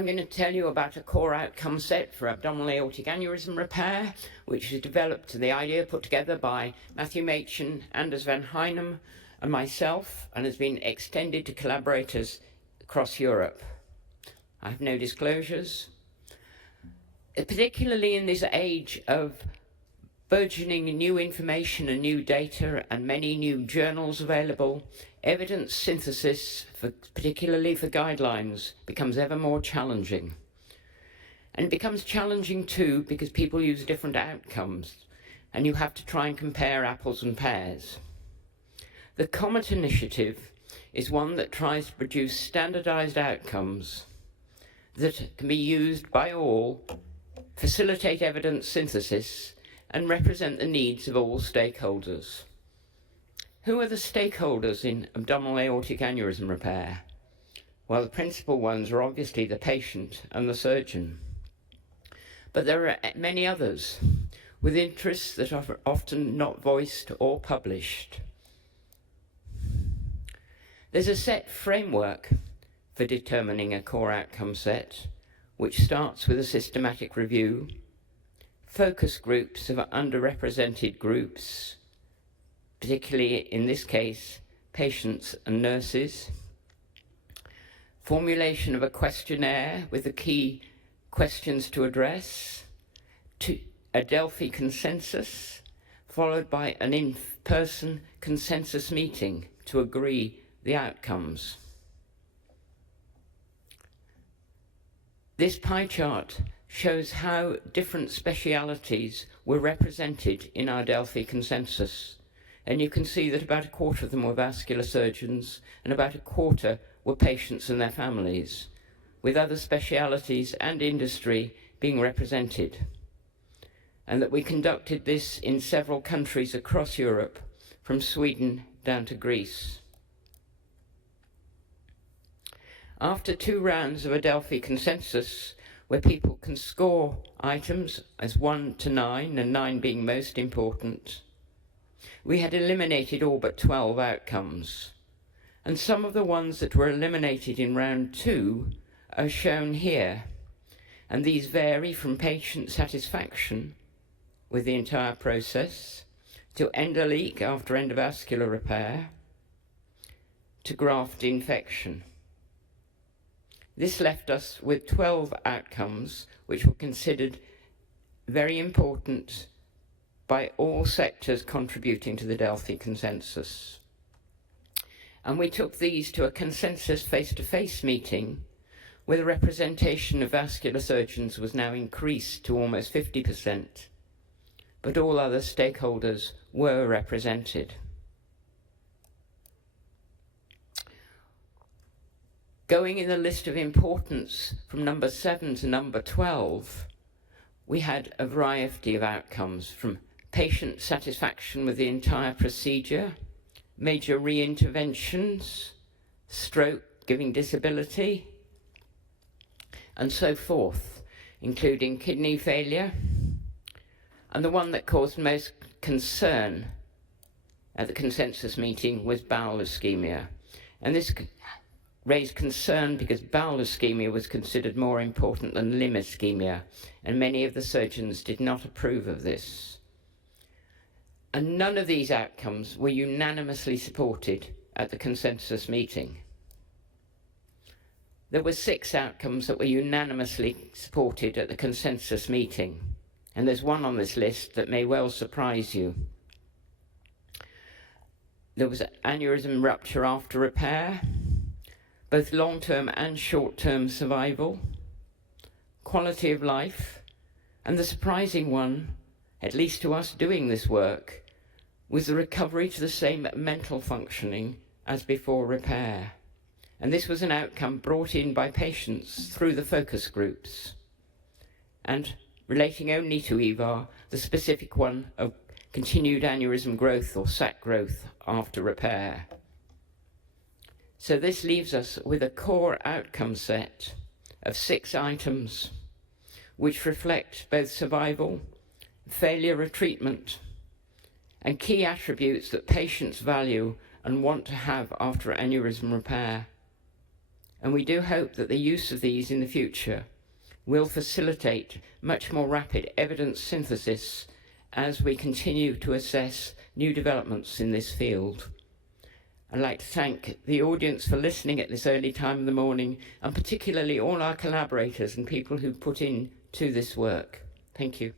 I'm going to tell you about a core outcome set for abdominal aortic aneurysm repair, which is developed, the idea put together by Matthew Machen, Anders van Heinem, and myself, and has been extended to collaborators across Europe. I have no disclosures. Particularly in this age of burgeoning new information and new data and many new journals available, evidence synthesis, particularly for guidelines, becomes ever more challenging. And it becomes challenging too because people use different outcomes and you have to try and compare apples and pears. The COMET initiative is one that tries to produce standardized outcomes that can be used by all, facilitate evidence synthesis, and represent the needs of all stakeholders. Who are the stakeholders in abdominal aortic aneurysm repair? Well, the principal ones are obviously the patient and the surgeon. But there are many others with interests that are often not voiced or published. There's a set framework for determining a core outcome set, which starts with a systematic review, focus groups of underrepresented groups, particularly in this case, patients and nurses, formulation of a questionnaire with the key questions to address, to a Delphi consensus, followed by an in-person consensus meeting to agree the outcomes. This pie chart shows how different specialities were represented in our Delphi consensus. And you can see that about a quarter of them were vascular surgeons and about a quarter were patients and their families, with other specialities and industry being represented. And that we conducted this in several countries across Europe, from Sweden down to Greece. After 2 rounds of a Delphi consensus, where people can score items as 1 to 9, and 9 being most important, we had eliminated all but 12 outcomes. And some of the ones that were eliminated in round 2 are shown here. And these vary from patient satisfaction with the entire process, to endoleak after endovascular repair, to graft infection. This left us with 12 outcomes which were considered very important by all sectors contributing to the Delphi consensus. And we took these to a consensus face-to-face meeting where the representation of vascular surgeons was now increased to almost 50%, but all other stakeholders were represented. Going in the list of importance from number 7 to number 12, we had a variety of outcomes, from patient satisfaction with the entire procedure, major re-interventions, stroke giving disability, and so forth, including kidney failure. And the one that caused most concern at the consensus meeting was bowel ischemia. And this raised concern because bowel ischemia was considered more important than limb ischemia, and many of the surgeons did not approve of this. And none of these outcomes were unanimously supported at the consensus meeting. There were 6 outcomes that were unanimously supported at the consensus meeting, and there's one on this list that may well surprise you. There was aneurysm rupture after repair, both long-term and short-term survival, quality of life, and the surprising one, at least to us doing this work, was the recovery to the same mental functioning as before repair. And this was an outcome brought in by patients through the focus groups. And relating only to EVAR, the specific one of continued aneurysm growth or sac growth after repair. So this leaves us with a core outcome set of 6 items, which reflect both survival, failure of treatment, and key attributes that patients value and want to have after aneurysm repair. and we do hope that the use of these in the future will facilitate much more rapid evidence synthesis as we continue to assess new developments in this field. I'd like to thank the audience for listening at this early time of the morning, and particularly all our collaborators and people who put in to this work. Thank you.